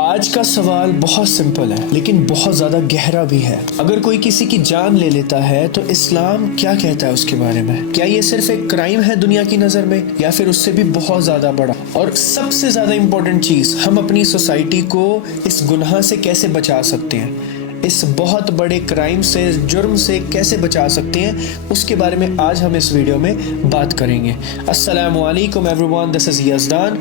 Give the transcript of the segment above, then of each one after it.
آج کا سوال بہت سمپل ہے لیکن بہت زیادہ گہرا بھی ہے۔ اگر کوئی کسی کی جان لے لیتا ہے تو اسلام کیا کہتا ہے اس کے بارے میں؟ کیا یہ صرف ایک کرائم ہے دنیا کی نظر میں یا پھر اس سے بھی بہت زیادہ بڑا؟ اور سب سے زیادہ امپورٹنٹ چیز، ہم اپنی سوسائٹی کو اس گناہ سے کیسے بچا سکتے ہیں؟ اس بہت بڑے کرائم سے، جرم سے کیسے بچا سکتے ہیں، اس کے بارے میں آج ہم اس ویڈیو میں بات کریں گے۔ السلام علیکم ایوری ون، دس از یزدان۔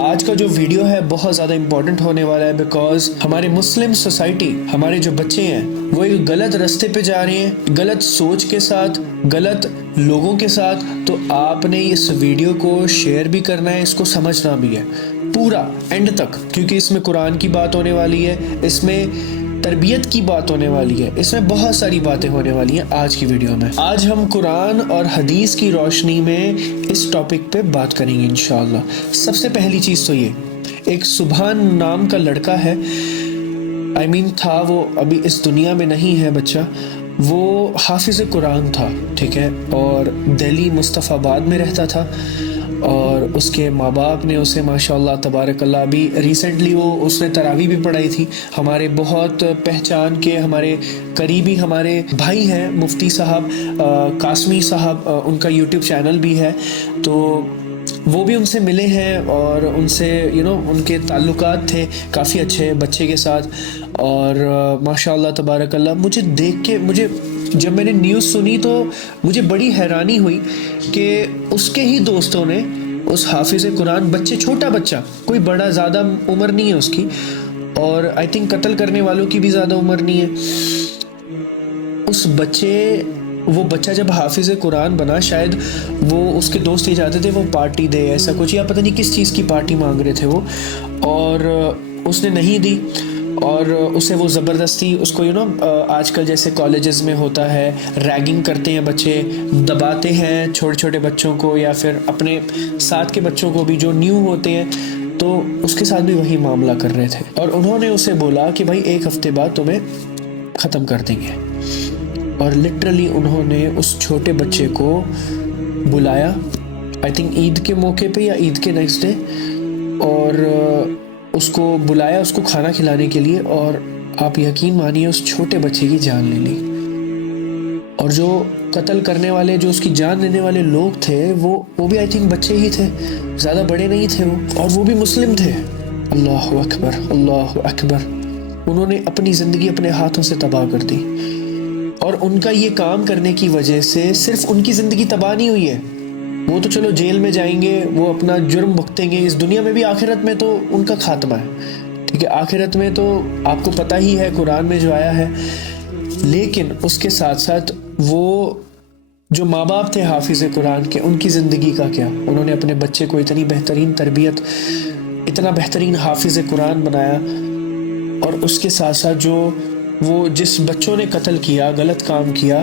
آج کا جو ویڈیو ہے بہت زیادہ امپورٹنٹ ہونے والا ہے بیکاز ہمارے مسلم سوسائٹی، ہمارے جو بچے ہیں وہ ایک غلط راستے پہ جا رہے ہیں، غلط سوچ کے ساتھ، غلط لوگوں کے ساتھ۔ تو آپ نے اس ویڈیو کو شیئر بھی کرنا ہے، اس کو سمجھنا بھی ہے پورا اینڈ تک، کیونکہ اس میں قرآن کی بات ہونے والی ہے، اس میں تربیت کی بات ہونے والی ہے، اس میں بہت ساری باتیں ہونے والی ہیں آج کی ویڈیو میں۔ آج ہم قرآن اور حدیث کی روشنی میں اس ٹاپک پہ بات کریں گے انشاءاللہ۔ سب سے پہلی چیز تو یہ، ایک سبحان نام کا لڑکا ہے، تھا، وہ ابھی اس دنیا میں نہیں ہے بچہ، وہ حافظ قرآن تھا، ٹھیک ہے، اور دہلی مصطفیٰ آباد میں رہتا تھا، اور اس کے ماں باپ نے اسے ماشاءاللہ تبارک اللہ، ابھی ریسنٹلی اس نے تراویح بھی پڑھائی تھی۔ ہمارے بہت پہچان کے، ہمارے قریبی، ہمارے بھائی ہیں مفتی صاحب قاسمی صاحب، ان کا یوٹیوب چینل بھی ہے، تو وہ بھی ان سے ملے ہیں اور ان سے ان کے تعلقات تھے کافی اچھے بچے کے ساتھ، اور ماشاءاللہ تبارک اللہ، مجھے دیکھ کے، جب میں نے نیوز سنی تو مجھے بڑی حیرانی ہوئی کہ اس کے ہی دوستوں نے اس حافظ قرآن چھوٹا بچہ، کوئی بڑا زیادہ عمر نہیں ہے اس کی، اور آئی تھنک قتل کرنے والوں کی بھی زیادہ عمر نہیں ہے، وہ بچہ جب حافظ قرآن بنا، شاید وہ اس کے دوست یہ چاہتے تھے وہ پارٹی دے، ایسا کچھ، یا پتہ نہیں کس چیز کی پارٹی مانگ رہے تھے وہ، اور اس نے نہیں دی، اور اسے وہ زبردستی اس کو آج کل جیسے کالجز میں ہوتا ہے، ریگنگ کرتے ہیں بچے، دباتے ہیں چھوٹے چھوٹے بچوں کو، یا پھر اپنے ساتھ کے بچوں کو بھی جو نیو ہوتے ہیں، تو اس کے ساتھ بھی وہی معاملہ کر رہے تھے، اور انہوں نے اسے بولا کہ بھائی 1 ہفتے بعد تمہیں ختم کر دیں گے، اور لٹرلی انہوں نے اس چھوٹے بچے کو بلایا، آئی تھنک عید کے موقع پہ یا عید کے نیکسٹ ڈے، اور اس کو بلایا، اس کو کھانا کھلانے کے لیے، اور آپ یقین مانیے اس چھوٹے بچے کی جان لے لی، اور جو قتل کرنے والے، جو اس کی جان لینے والے لوگ تھے، وہ بھی آئی تھنک بچے ہی تھے، زیادہ بڑے نہیں تھے وہ، اور وہ بھی مسلم تھے۔ اللہ اکبر، اللہ اکبر، انہوں نے اپنی زندگی اپنے ہاتھوں سے تباہ کر دی، اور ان کا یہ کام کرنے کی وجہ سے صرف ان کی زندگی تباہ نہیں ہوئی ہے، وہ تو چلو جیل میں جائیں گے، وہ اپنا جرم بھگتیں گے اس دنیا میں بھی، آخرت میں تو ان کا خاتمہ ہے، ٹھیک ہے، آخرت میں تو آپ کو پتہ ہی ہے قرآن میں جو آیا ہے۔ لیکن اس کے ساتھ ساتھ وہ جو ماں باپ تھے حافظ قرآن کے، ان کی زندگی کا کیا؟ انہوں نے اپنے بچے کو اتنی بہترین تربیت، اتنا بہترین حافظ قرآن بنایا، اور اس کے ساتھ ساتھ وہ جس بچوں نے قتل کیا، غلط کام کیا،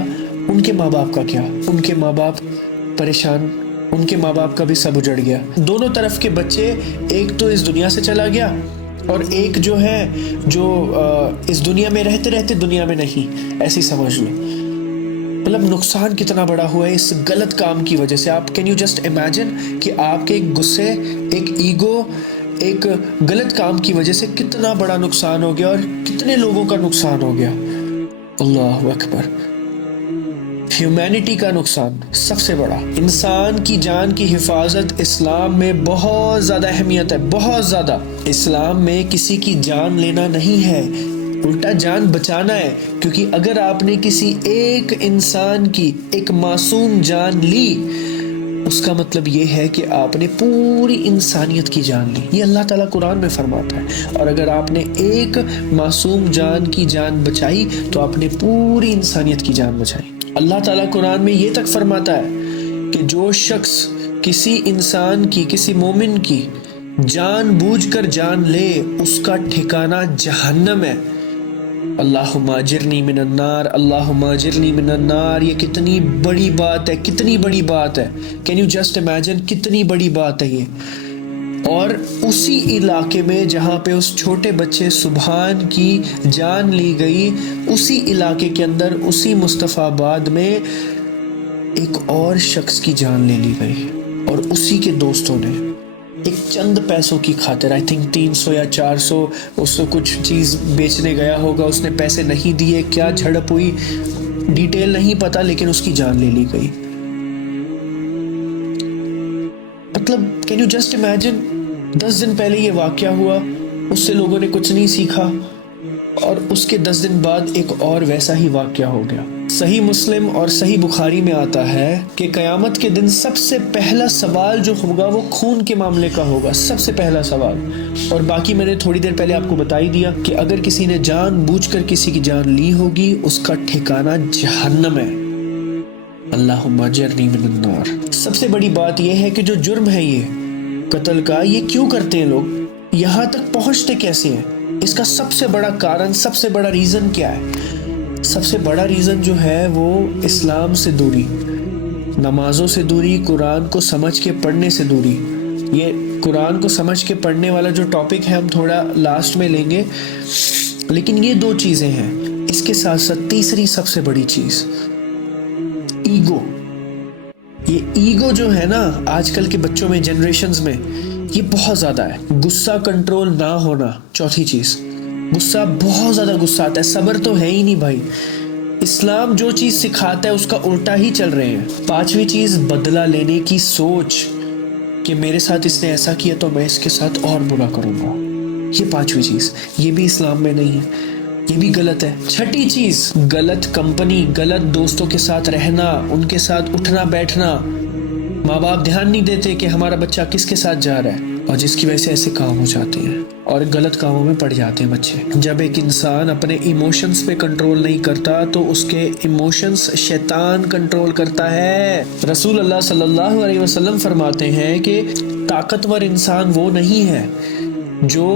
ان کے ماں باپ کا کیا؟ ان کے ماں باپ پریشان، ان کے ماں باپ کا بھی سب اجڑ گیا، دونوں طرف کے بچے، ایک تو اس دنیا سے چلا گیا، اور ایک جو اس دنیا میں رہتے رہتے دنیا میں نہیں، ایسی سمجھ لو، مطلب نقصان کتنا بڑا ہوا ہے اس غلط کام کی وجہ سے۔ آپ کین یو جسٹ امیجن کہ آپ کے ایک غصے، ایک ایگو، ایک غلط کام کی وجہ سے کتنا بڑا نقصان ہو گیا، اور کتنے لوگوں کا نقصان ہو گیا۔ اللہ اکبر، ہیومینٹی کا نقصان سب سے بڑا۔ انسان کی جان کی حفاظت اسلام میں بہت زیادہ اہمیت ہے، بہت زیادہ۔ اسلام میں کسی کی جان لینا نہیں ہے، الٹا جان بچانا ہے، کیونکہ اگر آپ نے کسی ایک انسان کی، ایک معصوم جان لی، اس کا مطلب یہ ہے کہ آپ نے پوری انسانیت کی جان لی، یہ اللہ تعالیٰ قرآن میں فرماتا ہے، اور اگر آپ نے ایک معصوم جان کی جان بچائی تو آپ نے پوری انسانیت کی جان بچائی۔ اللہ تعالیٰ قرآن میں یہ تک فرماتا ہے کہ جو شخص کسی انسان کی، کسی مومن کی جان بوجھ کر جان لے، اس کا ٹھکانہ جہنم ہے۔ اللہم اجرنی من النار، اللہم اجرنی من النار، یہ کتنی بڑی بات ہے، کتنی بڑی بات ہے، کین یو جسٹ امیجن، کتنی بڑی بات ہے یہ۔ اور اسی علاقے میں جہاں پہ اس چھوٹے بچے سبحان کی جان لی گئی، اسی علاقے کے اندر، اسی مصطفیٰ آباد میں ایک اور شخص کی جان لے لی گئی، اور اسی کے دوستوں نے۔ ایک چند پیسوں کی خاطر، آئی تھنک 300 یا 400 اس کو کچھ چیز بیچنے گیا ہوگا، اس نے پیسے نہیں دیے، کیا جھڑپ ہوئی ڈیٹیل نہیں پتا، لیکن اس کی جان لے لی گئی. مطلب کین یو جسٹ امیجن، 10 دن پہلے یہ واقعہ ہوا، اس سے لوگوں نے کچھ نہیں سیکھا، اور اس کے 10 دن بعد ایک اور ویسا ہی واقعہ ہو گیا. صحیح مسلم اور صحیح بخاری میں آتا ہے کہ قیامت کے دن سب سے پہلا سوال جو ہوگا وہ خون کے معاملے کا ہوگا، سب سے پہلا سوال. اور باقی میں نے تھوڑی دیر پہلے آپ کو بتا ہی دیا کہ اگر کسی نے جان بوجھ کر کسی کی جان لی ہوگی، اس کا ٹھکانہ جہنم ہے. اللہم اجرنی من النار. سب سے بڑی بات یہ ہے کہ جو جرم ہے یہ قتل کا، یہ کیوں کرتے ہیں لوگ، یہاں تک پہنچتے کیسے ہیں؟ اس کا سب سے بڑا کارن، سب سے بڑا ریزن کیا ہے؟ سب سے بڑا ریزن جو ہے وہ اسلام سے دوری، نمازوں سے دوری، قرآن کو سمجھ کے پڑھنے سے دوری. یہ قرآن کو سمجھ کے پڑھنے والا جو ٹاپک ہے ہم تھوڑا لاسٹ میں لیں گے، لیکن یہ 2 چیزیں ہیں. اس کے ساتھ ساتھ تیسری سب سے بڑی چیز ایگو. یہ ایگو جو ہے نا آج کل کے بچوں میں، جنریشنز میں، یہ بہت زیادہ ہے. غصہ کنٹرول نہ ہونا، چوتھی چیز. غصہ، بہت زیادہ غصہ آتا ہے، صبر تو ہے ہی نہیں بھائی. اسلام جو چیز سکھاتا ہے اس کا الٹا ہی چل رہے ہیں. 5ویں چیز بدلہ لینے کی سوچ کہ میرے ساتھ اس نے ایسا کیا تو میں اس کے ساتھ اور برا کروں گا. یہ 5ویں چیز، یہ بھی اسلام میں نہیں ہے، یہ بھی غلط ہے. 6ٹھی چیز، غلط کمپنی، غلط دوستوں کے ساتھ رہنا، ان کے ساتھ اٹھنا بیٹھنا. ماں باپ دھیان نہیں دیتے کہ ہمارا بچہ کس کے ساتھ جا رہا ہے، اور جس کی وجہ سے ایسے کام ہو جاتے ہیں اور غلط کاموں میں پڑ جاتے ہیں بچے. جب ایک انسان اپنے ایموشنز پہ کنٹرول نہیں کرتا تو اس کے ایموشنز شیطان کنٹرول کرتا ہے. رسول اللہ صلی اللہ علیہ وسلم فرماتے ہیں کہ طاقتور انسان وہ نہیں ہے جو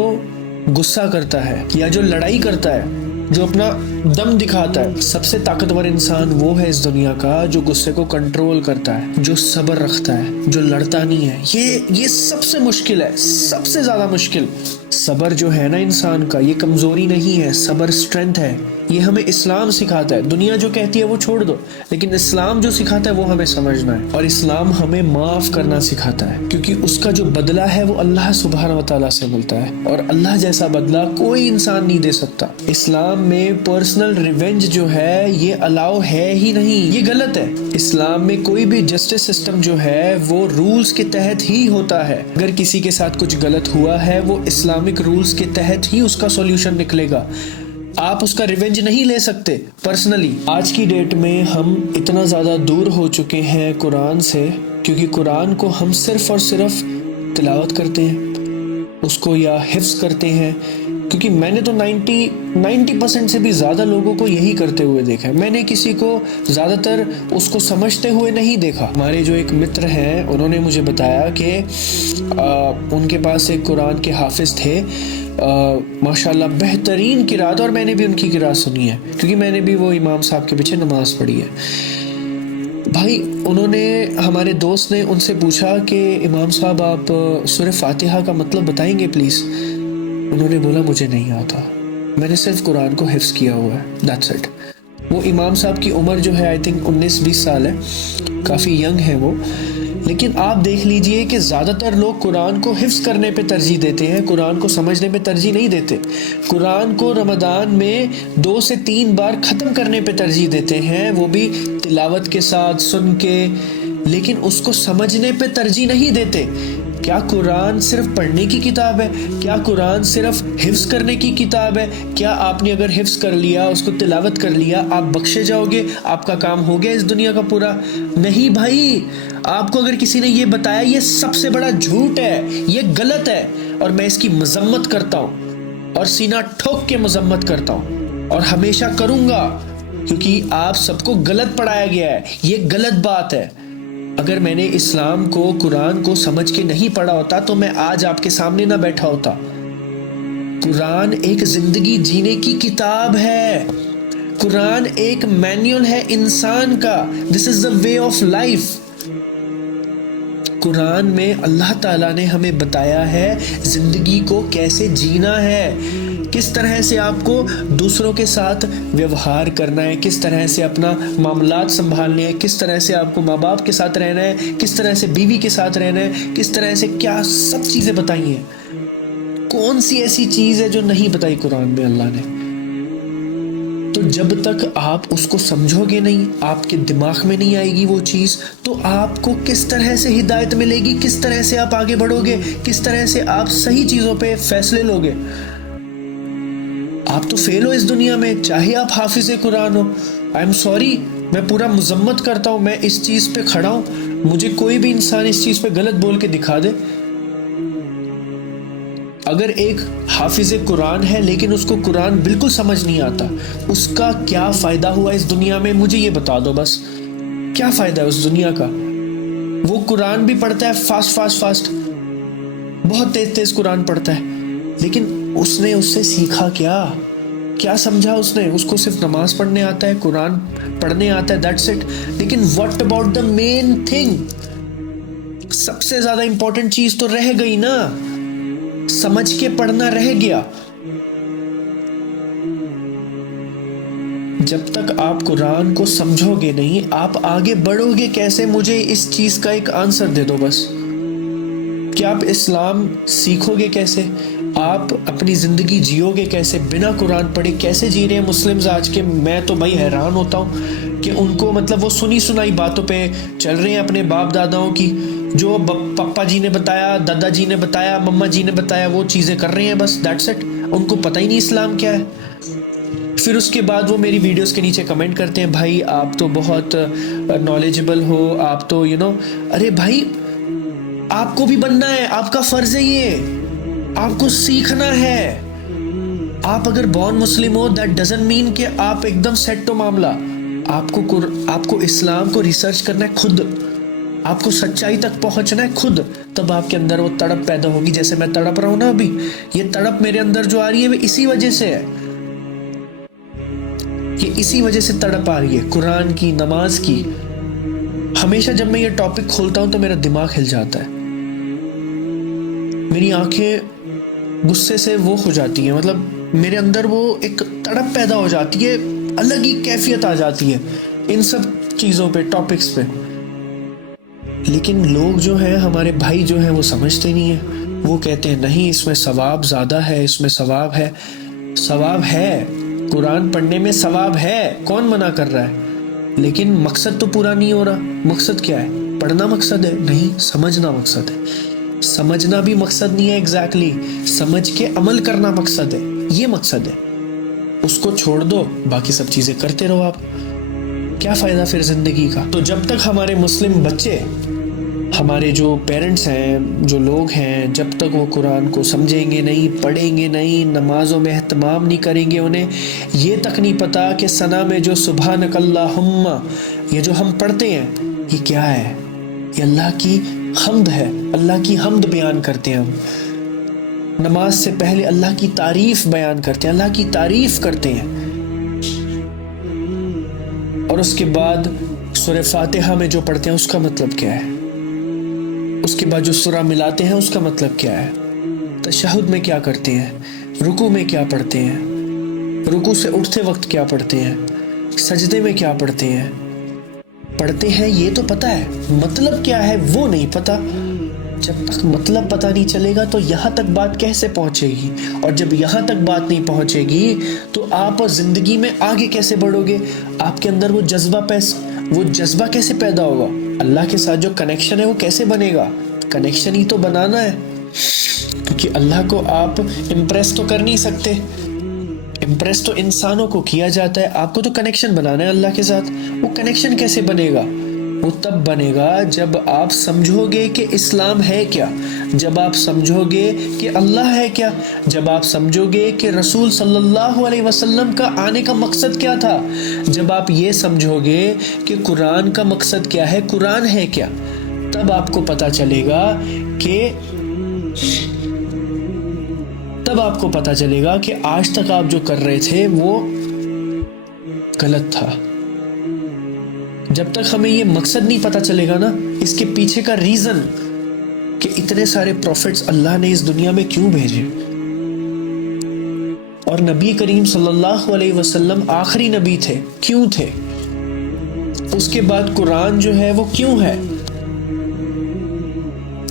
غصہ کرتا ہے یا جو لڑائی کرتا ہے، جو اپنا دم دکھاتا ہے. سب سے طاقتور انسان وہ ہے اس دنیا کا جو غصے کو کنٹرول کرتا ہے، جو صبر رکھتا ہے، جو لڑتا نہیں ہے. یہ سب سے مشکل ہے، سب سے زیادہ مشکل. صبر جو ہے نا انسان کا، یہ کمزوری نہیں ہے، صبر اسٹرینتھ ہے. یہ ہمیں اسلام سکھاتا ہے. دنیا جو کہتی ہے وہ چھوڑ دو، لیکن اسلام جو سکھاتا ہے وہ ہمیں سمجھنا ہے. اور اسلام ہمیں معاف کرنا سکھاتا ہے، کیونکہ اس کا جو بدلہ ہے وہ اللہ سبحانہ و تعالیٰ سے ملتا ہے، اور اللہ جیسا بدلہ کوئی انسان نہیں دے سکتا. اسلام میں پرسنل ریونج جو ہے یہ الاؤ ہے ہی نہیں، یہ غلط ہے. اسلام میں کوئی بھی جسٹس سسٹم جو ہے وہ رولز کے تحت ہی ہوتا ہے. اگر کسی کے ساتھ کچھ غلط ہوا ہے وہ اسلامک رولز کے تحت ہی اس کا سولوشن نکلے گا. آپ اس کا ریونج نہیں لے سکتے پرسنلی. آج کی ڈیٹ میں ہم اتنا زیادہ دور ہو چکے ہیں قرآن سے، کیونکہ قرآن کو ہم صرف اور صرف تلاوت کرتے ہیں، اس کو یا حفظ کرتے ہیں. کیونکہ میں نے تو 90% سے بھی زیادہ لوگوں کو یہی کرتے ہوئے دیکھا ہے. میں نے کسی کو زیادہ تر اس کو سمجھتے ہوئے نہیں دیکھا. ہمارے جو ایک متر ہیں انہوں نے مجھے بتایا کہ ان کے پاس ایک قرآن کے حافظ تھے، ماشاءاللہ بہترین قرات، اور میں نے بھی ان کی قرات سنی ہے کیونکہ میں نے بھی وہ امام صاحب کے پیچھے نماز پڑھی ہے. بھائی انہوں نے، ہمارے دوست نے ان سے پوچھا کہ امام صاحب آپ سورہ فاتحہ کا مطلب بتائیں گے پلیز. انہوں نے بولا مجھے نہیں آتا، میں نے صرف قرآن کو حفظ کیا ہوا ہے، that's it. وہ امام صاحب کی عمر جو ہے آئی تھنک 19-20 سال ہے، کافی ینگ ہے وہ. لیکن آپ دیکھ لیجئے کہ زیادہ تر لوگ قرآن کو حفظ کرنے پہ ترجیح دیتے ہیں، قرآن کو سمجھنے پہ ترجیح نہیں دیتے. قرآن کو رمضان میں 2 سے 3 بار ختم کرنے پہ ترجیح دیتے ہیں، وہ بھی تلاوت کے ساتھ سن کے، لیکن اس کو سمجھنے پہ ترجیح نہیں دیتے. کیا قرآن صرف پڑھنے کی کتاب ہے؟ کیا قرآن صرف حفظ کرنے کی کتاب ہے؟ کیا آپ نے اگر حفظ کر لیا، اس کو تلاوت کر لیا، آپ بخشے جاؤ گے، آپ کا کام ہو گیا اس دنیا کا پورا؟ نہیں بھائی. آپ کو اگر کسی نے یہ بتایا، یہ سب سے بڑا جھوٹ ہے، یہ غلط ہے، اور میں اس کی مذمت کرتا ہوں اور سینہ ٹھوک کے مذمت کرتا ہوں، اور ہمیشہ کروں گا، کیونکہ آپ سب کو غلط پڑھایا گیا ہے. یہ غلط بات ہے. اگر میں نے اسلام کو، قرآن کو سمجھ کے نہیں پڑھا ہوتا تو میں آج آپ کے سامنے نہ بیٹھا ہوتا. قرآن ایک زندگی جینے کی کتاب ہے. قرآن ایک مینیول ہے انسان کا. دس از دا وے آف لائف. قرآن میں اللہ تعالیٰ نے ہمیں بتایا ہے زندگی کو کیسے جینا ہے، کس طرح سے آپ کو دوسروں کے ساتھ ویوہار کرنا ہے، کس طرح سے اپنا معاملات سنبھالنے ہیں، کس طرح سے آپ کو ماں باپ کے ساتھ رہنا ہے، کس طرح سے بیوی کے ساتھ رہنا ہے، کس طرح سے کیا سب چیزیں بتائی ہیں۔ کون سی ایسی چیز ہے جو نہیں بتائی قرآن میں اللہ نے؟ تو جب تک آپ اس کو سمجھو گے نہیں، آپ کے دماغ میں نہیں آئے گی وہ چیز، تو آپ کو کس طرح سے ہدایت ملے گی، کس طرح سے آپ آگے بڑھو گے، کس طرح سے آپ صحیح چیزوں پہ فیصلے لو گے؟ آپ تو فیل ہو اس دنیا میں، چاہے آپ حافظ قرآن ہو۔ آئی ایم سوری، میں پورا مذمت کرتا ہوں، میں اس چیز پہ کھڑا ہوں، مجھے کوئی بھی انسان اس چیز پہ غلط بول کے دکھا دے۔ اگر ایک حافظ قرآن ہے لیکن اس کو قرآن بالکل سمجھ نہیں آتا، اس کا کیا فائدہ ہوا اس دنیا میں؟ مجھے یہ بتا دو بس، کیا فائدہ ہے اس دنیا کا؟ وہ قرآن بھی پڑھتا ہے فاسٹ، بہت تیز قرآن پڑھتا ہے، لیکن اس نے اس سے سیکھا کیا سمجھا؟ اس کو صرف نماز پڑھنے آتا ہے، قرآن پڑھنے آتا ہے، دیٹس اٹ۔ لیکن what about the main thing? سب سے زیادہ امپورٹنٹ چیز تو رہ گئی نا، سمجھ کے پڑھنا رہ گیا۔ جب تک آپ قرآن کو سمجھو گے نہیں، آپ آگے بڑھو گے کیسے؟ مجھے اس چیز کا ایک آنسر دے دو بس، کہ آپ اسلام سیکھو گے کیسے؟ آپ اپنی زندگی جیو گے کیسے؟ بنا قرآن پڑھے کیسے جی رہے ہیں مسلمز آج کے؟ میں تو بھائی حیران ہوتا ہوں کہ ان کو مطلب وہ سنی سنائی باتوں پہ چل رہے ہیں، اپنے باپ داداؤں کی، جو پپا جی نے بتایا، دادا جی نے بتایا، مما جی نے بتایا، وہ چیزیں کر رہے ہیں بس، دیٹس اٹ۔ ان کو پتہ ہی نہیں اسلام کیا ہے۔ پھر اس کے بعد وہ میری ویڈیوز کے نیچے کمنٹ کرتے ہیں، بھائی آپ تو بہت نالجبل ہو، آپ تو ارے بھائی آپ کو بھی بننا ہے، آپ کا فرض ہے یہ، آپ کو سیکھنا ہے۔ آپ اگر born Muslim who that doesn't mean کہ آپ ایک دم سیٹ ہو معاملہ۔ آپ کو اسلام کو ریسرچ کرنا ہے خود، آپ کو سچائی تک پہنچنا ہے خود، تب آپ کے اندر وہ تڑپ پیدا ہوگی۔ جیسے میں تڑپ رہا ہوں نا ابھی، یہ تڑپ میرے اندر جو آ رہی ہے وہ اسی وجہ سے ہے، یہ اسی وجہ سے تڑپ آ رہی ہے قرآن کی، نماز کی۔ ہمیشہ جب میں یہ ٹاپک کھولتا ہوں تو میرا دماغ ہل جاتا ہے، میری آنکھیں غصے سے وہ ہو جاتی ہیں، مطلب میرے اندر وہ ایک تڑپ پیدا ہو جاتی ہے، الگ ہی کیفیت آ جاتی ہے ان سب چیزوں پہ، ٹاپکس پہ۔ لیکن لوگ جو ہیں، ہمارے بھائی جو ہیں، وہ سمجھتے نہیں ہیں، وہ کہتے ہیں نہیں اس میں ثواب زیادہ ہے، اس میں ثواب ہے۔ ثواب ہے، قرآن پڑھنے میں ثواب ہے، کون منع کر رہا ہے؟ لیکن مقصد تو پورا نہیں ہو رہا۔ مقصد کیا ہے؟ پڑھنا مقصد ہے؟ نہیں، سمجھنا مقصد ہے۔ سمجھنا بھی مقصد نہیں ہے ایگزیکٹلی، سمجھ کے عمل کرنا مقصد ہے، یہ مقصد ہے۔ اس کو چھوڑ دو، باقی سب چیزیں کرتے رہو، آپ کیا فائدہ پھر زندگی کا؟ تو جب تک ہمارے مسلم بچے، ہمارے جو پیرنٹس ہیں، جو لوگ ہیں، جب تک وہ قرآن کو سمجھیں گے نہیں، پڑھیں گے نہیں، نمازوں میں اہتمام نہیں کریں گے، انہیں یہ تک نہیں پتا کہ ثنا میں جو سبحانک اللہم، یہ جو ہم پڑھتے ہیں یہ کیا ہے؟ یہ اللہ کی حمد ہے، اللہ کی حمد بیان کرتے ہیں ہم۔ نماز سے پہلے اللہ کی تعریف بیان کرتے ہیں، اللہ کی تعریف کرتے ہیں۔ اور اس کے بعد سورہ فاتحہ میں جو پڑھتے ہیں اس کا مطلب کیا ہے؟ اس کے بعد جو سورہ ملاتے ہیں اس کا مطلب کیا ہے؟ تشہد میں کیا کرتے ہیں؟ رکوع میں کیا پڑھتے ہیں؟ رکوع سے اٹھتے وقت کیا پڑھتے ہیں؟ سجدے میں کیا پڑھتے ہیں؟ پڑھتے ہیں یہ تو پتہ ہے، مطلب کیا ہے وہ نہیں پتہ۔ جب تک مطلب پتہ نہیں چلے گا تو یہاں تک بات کیسے پہنچے گی؟ اور جب یہاں تک بات نہیں پہنچے گی تو آپ زندگی میں آگے کیسے بڑھو گے؟ آپ کے اندر وہ جذبہ کیسے پیدا ہوگا؟ اللہ کے ساتھ جو کنیکشن ہے وہ کیسے بنے گا؟ کنیکشن ہی تو بنانا ہے، کیونکہ اللہ کو آپ امپریس تو کر نہیں سکتے، امپریس تو انسانوں کو کیا جاتا ہے، آپ کو تو کنیکشن بنانا ہے اللہ کے ساتھ۔ وہ کنیکشن کیسے بنے گا؟ وہ تب بنے گا جب آپ سمجھو گے کہ اسلام ہے کیا، جب آپ سمجھو گے کہ اللہ ہے کیا، جب آپ سمجھو گے کہ رسول صلی اللہ علیہ وسلم کا آنے کا مقصد کیا تھا، جب آپ یہ سمجھو گے کہ قرآن کا مقصد کیا ہے، قرآن ہے کیا، تب آپ کو پتہ چلے گا کہ آج تک آپ جو کر رہے تھے وہ غلط تھا۔ جب تک ہمیں یہ مقصد نہیں پتہ چلے گا نا، اس کے پیچھے کا ریزن کہ اتنے سارے پروفٹس اللہ نے اس دنیا میں کیوں بھیجے، اور نبی کریم صلی اللہ علیہ وسلم آخری نبی تھے، کیوں تھے؟ اس کے بعد قرآن جو ہے وہ کیوں ہے؟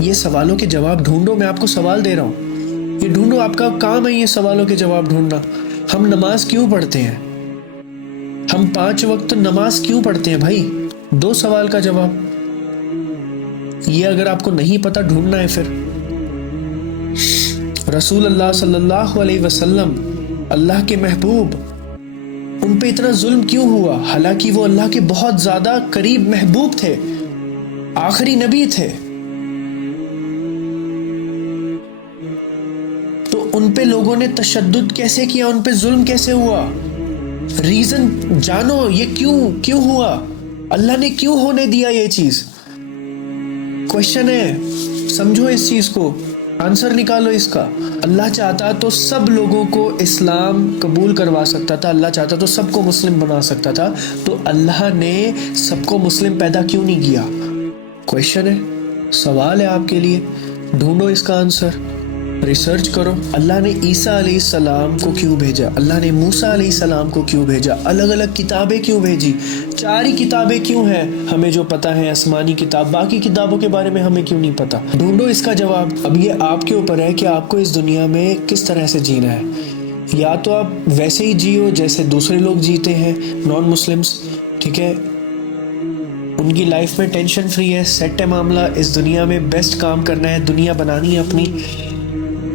یہ سوالوں کے جواب ڈھونڈو. میں آپ کو سوال دے رہا ہوں، یہ ڈھونڈو. آپ کا کام ہے یہ سوالوں کے جواب ڈھونڈنا. ہم نماز کیوں پڑھتے ہیں؟ ہم 5 وقت نماز کیوں پڑھتے ہیں بھائی؟ 2 سوال کا جواب. یہ اگر آپ کو نہیں پتا ڈھونڈنا ہے پھر. رسول اللہ صلی اللہ علیہ وسلم، اللہ کے محبوب، ان پہ اتنا ظلم کیوں ہوا؟ حالانکہ وہ اللہ کے بہت زیادہ قریب محبوب تھے، آخری نبی تھے. تو ان پہ لوگوں نے تشدد کیسے کیا؟ ان پہ ظلم کیسے ہوا؟ ریزن جانو، یہ کیوں ہوا؟ اللہ نے کیوں ہونے دیا یہ چیز؟ کوشچن ہے، سمجھو اس چیز کو، آنسر نکالو اس کا. اللہ چاہتا تو سب لوگوں کو اسلام قبول کروا سکتا تھا، اللہ چاہتا تو سب کو مسلم بنا سکتا تھا. تو اللہ نے سب کو مسلم پیدا کیوں نہیں کیا؟ کوشچن ہے، سوال ہے آپ کے لیے. ڈھونڈو اس کا آنسر، ریسرچ کرو. اللہ نے عیسیٰ علیہ السلام کو کیوں بھیجا؟ اللہ نے موسیٰ علیہ السلام کو کیوں بھیجا؟ الگ الگ کتابیں کیوں بھیجی؟ 4 ہی کتابیں کیوں ہیں ہمیں جو پتا ہے؟ آسمانی کتاب، باقی کتابوں کے بارے میں ہمیں کیوں نہیں پتا؟ ڈھونڈو اس کا جواب. اب یہ آپ کے اوپر ہے کہ آپ کو اس دنیا میں کس طرح سے جینا ہے. یا تو آپ ویسے ہی جیو جیسے دوسرے لوگ جیتے ہیں، نان مسلمس، ٹھیک ہے، ان کی لائف میں ٹینشن فری ہے، سیٹ ہے معاملہ، اس دنیا میں بیسٹ کام کرنا ہے، دنیا بنانی ہے اپنی.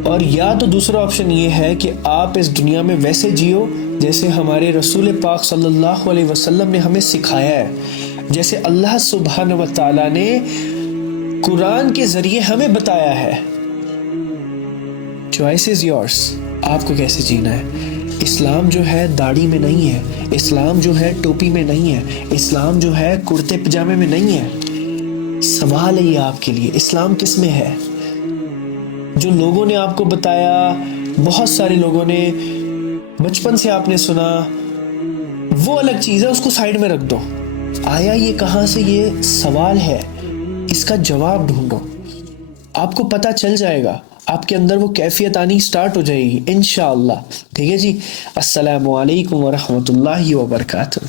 اور یا تو دوسرا آپشن یہ ہے کہ آپ اس دنیا میں ویسے جیو جیسے ہمارے رسول پاک صلی اللہ علیہ وسلم نے ہمیں سکھایا ہے، جیسے اللہ سبحانہ و تعالیٰ نے قرآن کے ذریعے ہمیں بتایا ہے. چوائس از یورس، آپ کو کیسے جینا ہے. اسلام جو ہے داڑھی میں نہیں ہے، اسلام جو ہے ٹوپی میں نہیں ہے، اسلام جو ہے کرتے پجامے میں نہیں ہے. سوال ہے یہ آپ کے لیے، اسلام کس میں ہے؟ جو لوگوں نے آپ کو بتایا، بہت سارے لوگوں نے بچپن سے آپ نے سنا، وہ الگ چیز ہے، اس کو سائیڈ میں رکھ دو. آیا یہ کہاں سے؟ یہ سوال ہے، اس کا جواب ڈھونڈو. آپ کو پتہ چل جائے گا، آپ کے اندر وہ کیفیت آنی سٹارٹ ہو جائے گی انشاءاللہ. ٹھیک ہے جی. السلام علیکم ورحمۃ اللہ وبرکاتہ.